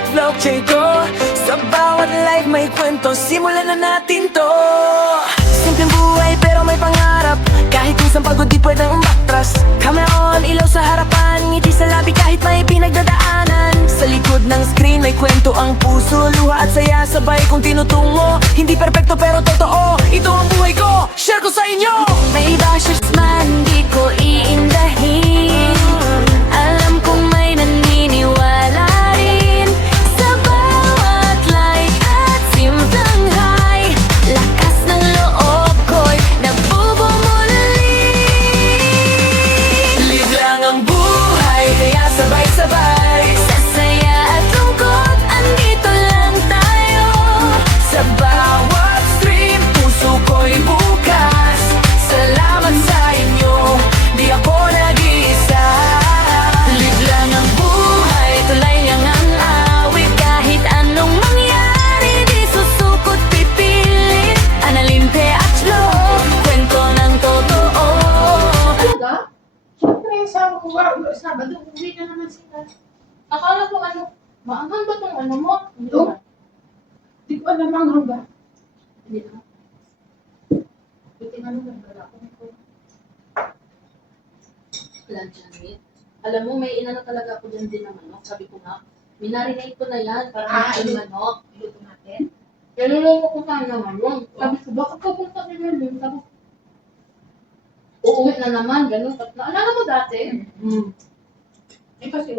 at vlog ko. Sa bawat live may kwento, simulan na natin to. Simpleng buhay pero may pangarap, kahit minsan pagod di pwedeng umatras. Camera on, ilaw sa harapan, ngiti sa labi kahit may pinagdadaanan. Sa likod ng screen may kwento ang puso, luha at saya sabay kong tinutungo. Hindi perpekto pero totoo, ito ang buhay ko, share ko sa inyo. May bashers man, di ko iindahin. Alam kong may naniniwala rin sa bawat like at simpleng hi. Lakas ng loob ko'y nagbubumuli. Live lang ang buhay, kaya sabay-sabay. Sa saya at lungkot, andito lang tayo. Sa bawat stream, puso ko'y bukas. Salamat sa inyo, di ako nag-iisa. Live lang ang buhay, tulay lang ang awit. Kahit anong mangyari, di susukot pipilit. Analimpe at loob, kwento ng totoo. Talaga? Siyempre, sa Sabado, uwi na naman sila. Akala ko ano, maanghang ba tong ano mo? Hindi Oo. naman. Hindi ko alam ang hangga. Hindi naman. Buti nga naman, wala ko nito. Luncheon. Alam mo, may inano talaga ako dyan din ng manok. Sabi ko nga, minarinate ko na yan para Ilo- may manok. Iluto natin. Nalulungo ko sana naman yun. Sabi ko, baka papunta ka na yun. Sabi ko, uuwi na naman, ganun. Naalala mo dati? Eh kasi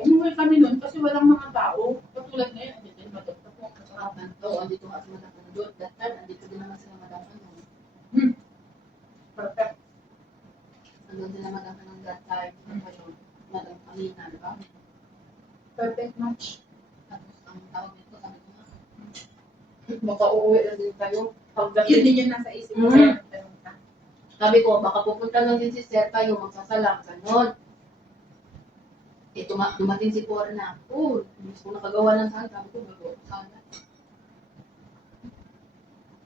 umuwi kami nun kasi walang mga tao. Katulad ngayon, andito yung madagta po. Masarap na ito. Andito nga si Madam Panadot. That time, andito din naman sila Madam Panadot. Perfect. Andun sila Madam Panadot that time. Ngayon, Madam Alina, di ba? Perfect match. Tapos, ang tawag nito, sabi ko nga, baka uuwi na din kayo. Yun Pagdating, din yung nasa isip ko. Mm. Pero, sabi ko, baka pupunta lang din si Sir kayo, magsasalang, ganon. Eh, dumating si Corna. Oh, hindi ko nakagawa ng saan. Sabi ko, gagawa ko sana.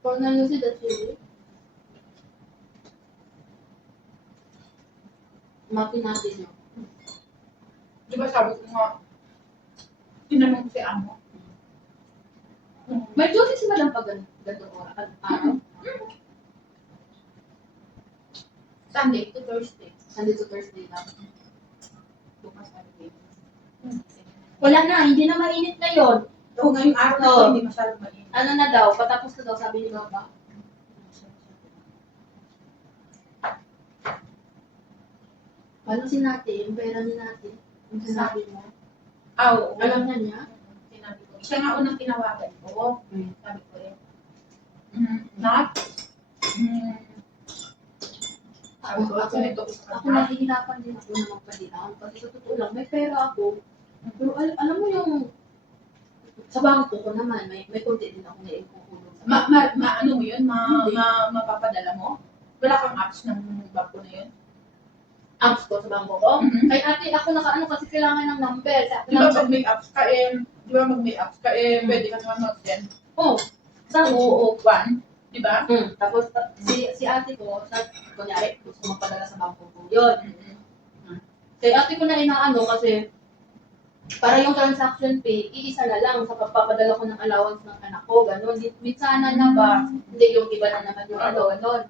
Corna Lucy, that's really. Mati natin yun. di ba sabi ko nga, tinanong ko si Amo. May duty si Madam pag ganito araw. Sunday to Thursday. Sunday to Thursday lang. Bukas Sunday. Wala na, hindi na mainit na yon. Oo, ngayong araw na Oo. to, hindi masyadong mainit. Ano na daw, patapos na daw, sabi ni Baba. Paano si Nati? Yung pera ni Nati? Yung sinabi mo? Oo. Alam na niya? Sinabi ko. Siya nga unang tinawagan ko. Sabi ko eh. Not. Sabi ko, ako nito ko sa Ako kanya. nahihirapan din ako na magpalitan. Kasi sa totoo lang, may pera ako. Pero alam mo yung sa bangko ko naman, may konti din ako na ikukulong. Ano mo yun? Mapapadala mo? Wala kang apps ng bangko na yun? Apps ko sa bangko ko. Mhm. Kay ate, ako nakaano kasi kailangan ng number. Sa Di ba pag may apps ka pwede ka naman mag-send. Oh, sa Oo, one. Di ba? Tapos si ate ko, kunyari, gusto magpadala sa bangko ko. Yun. Kay ate ko na inaano kasi para yung transaction fee, iisa na lang sa pagpapadala ko ng allowance ng anak ko, gano'n. Minsanan na ba, hindi yung iba na naman yung ano, gano'n.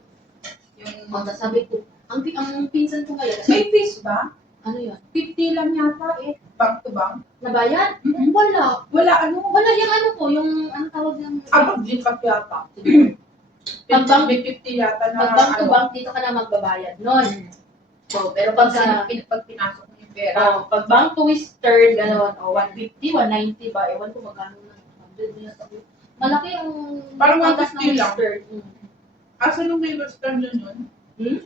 Yung, Sabi ko, ang pinsan ko ngayon, may fees ba? ano yun, 50 lang yata eh. Bank to bank. nabayad? Mhm. Wala. Wala ano. Wala yung ano ko, yung, ano tawag yung, Pag Gcash yata. Pag bank- May 50 yata na pag bank to bank, dito ka na magbabayad nun. So, pero pag sa, Pag pinasok mo yung pera. pag bank to Western, gano'n, 150, 190 ba, ewan ko magkano na, 100 na sabi. Malaki ang Parang panggas 150 lang. Western. Sinong may Western yun? Hmm?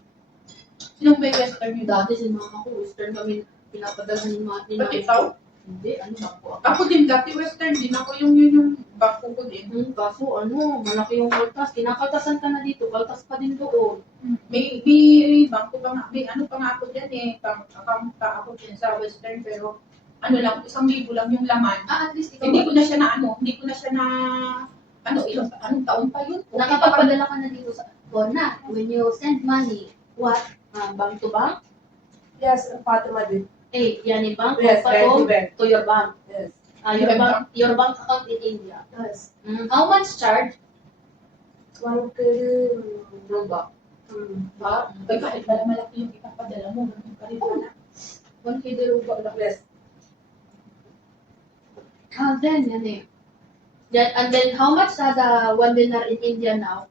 Sinong may Western yun? Dati si mama ko, Western kami pinapadala ni Mati. Ba't ikaw? Hindi, ano ba po? Ako din, dati Western din. Ako yung bangko ko din. Kaso ano, malaki yung kaltas. Kinakaltasan ka na dito, kaltas pa din doon. May bangko pa nga, may ano pa nga ako dyan eh. Account pa ako dyan sa Western pero ano lang, 1,000 lang yung laman. At least ikaw, Hindi ko na siya anong taon pa yun? nakapagpadala ka na dito sa Bona. When you send money, what? Bank to bank? Yes, Fatima did. Eh, yan yung bank. Yes, Pato bank to bank. to your bank. Yes. Your bank account in India. Yes. How much charge? 1 KD Ruba. Ba? Ay, kahit pala malaki yung ipapadala mo, ganun pa rin pala. 1 KD ruba lang. Yes. Then, yan eh. And then, how much are the 1 dinar in India now?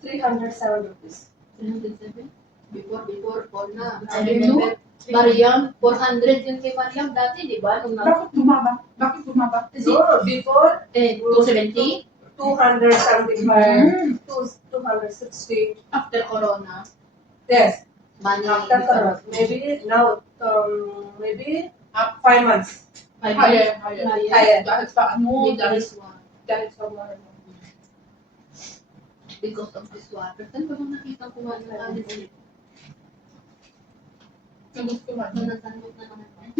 307 rupees. 307? Before, 4 na. I Ayun, remember, Mariam, 400 yung kay Mariam dati, di ba? Nung Bakit bumaba? Bakit bumaba? No, before 270 275 to 260. after Corona. Yes. Money. After Corona. Maybe now, maybe 5 months. Higher. Higher. Dahil sa ano, Dahil this one. dahil sa war. Because of this water. Saan ba nakita ko nga yung alis ulit? Gusto man. Nung nasanot na naman.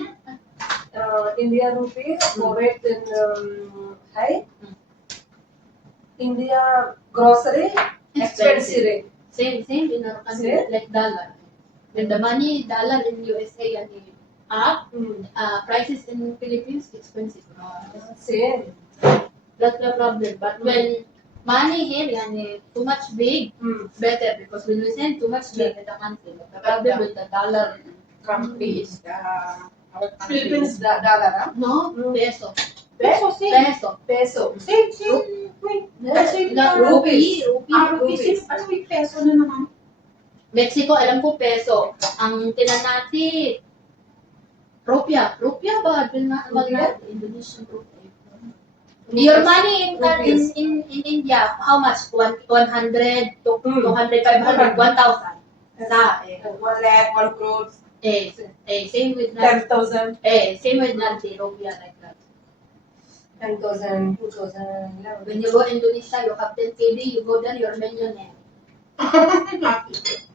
India rupee, rate in high. India grocery, expensive rate. Same in our country, Same? like dollar. When the money, dollar in USA and up, prices in Philippines expensive. Same. That's the problem. But when money here, yani, too much big, better because when we send too much big in the country, but the problem with the dollar, Country is our country. Philippines dollar, huh? no, peso. Peso, same. Peso. Peso. Same. Wait. Same The na rupee. rupees. Ano yung peso na naman? Mexico, alam ko peso. Ang tinanati, rupiah. Rupiah ba? Rupiah? Indonesian rupiah. Your money in India, how much? 100, 200, 500, 1,000. Sa, 1 lakh, 1 crore, same with Nati. 10,000, Same with Nati, rupiah like that. 10,000, 2,000. When you go Indonesia, you have 10 KD, you go there, you're millionaire.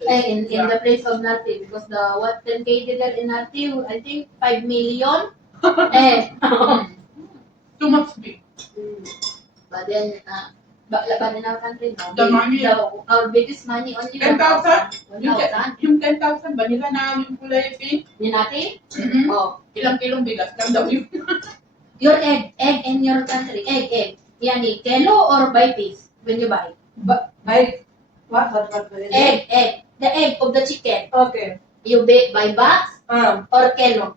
In the place of Nati, because the 10 KD there in Nati, I think 5 million. Too much big. But then, but in our country, no. The money- Our biggest money only 10,000? 1,000. Yung 10,000 ba nila na yung kulay pink? Ni Nati? Mhm. Oh. Ilang kilong bigas lang daw yun. Your egg in your country, egg. Yani, kilo or by piece when you buy? By what? Egg. The egg of the chicken. Okay. You buy box or kilo?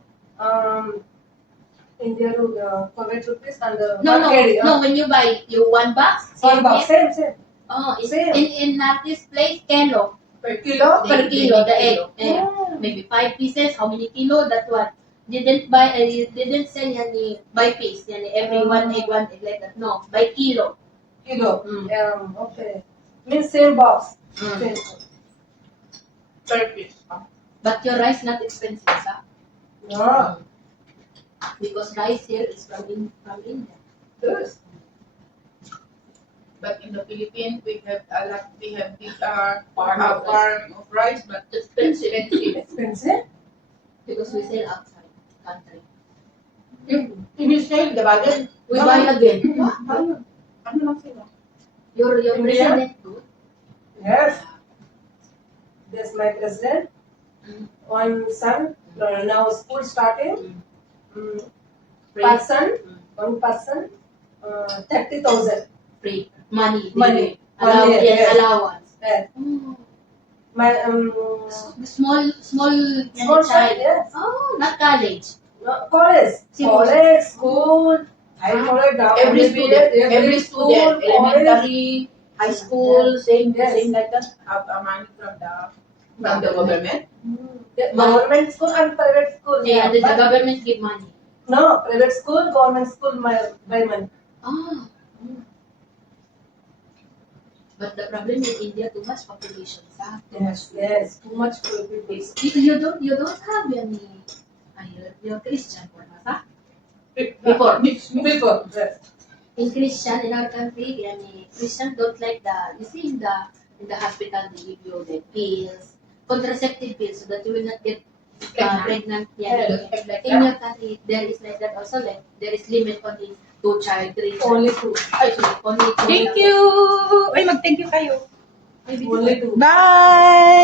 India Kuwait rupees and No, 1 KD. no. When you buy, you 1 box. One box, egg. same. Oh, Same. in Nati's place, kilo. Per kilo? Per kilo, the egg. Oh. Maybe 5 pieces, how many kilo, that one. Didn't sell yani by piece, yani every one egg like that. No, by kilo. Kilo. Mm. Okay. Means same box. Mm. Same. Turkish. But your rice not expensive, sa? No. Because rice here is from India. Yes. But in the Philippines, we have a lot. We have big Farm of farm of rice, but Expensive Expensive? because we sell outside country. if you sell the budget, We buy again. ano lang sila? Your India? president good. Yes. That's my president. Mm. One son. Now school starting. Free. Person. Mm. One person. 30,000. Free. Money. Money. Allowance. Money, yes. Allowance. Yes. Oh. My Small small child. child. Yes. Oh, not college. No, college. Simple. College, school. High college. Every student, college. elementary, high school, same Yes. like that. Have money from the government. The government school and private school. Yeah, the But- government give money. No, private school, government school, by money. Ah. But the problem in India, too much population, sa? Yes, too much people. You don't have any, you're Christian, sa? Before. Before. Yes. In Christian, in our country, Christian don't like you see in the hospital, they give you the pills, contraceptive pills, so that you will not get pregnant. Yeah. Like In that. your country, there is like that also, like, there is limit only 2 child, 3 child. Only two. Ay, sorry, only 2. Thank you! Ay, mag-thank you kayo. Only two. Bye!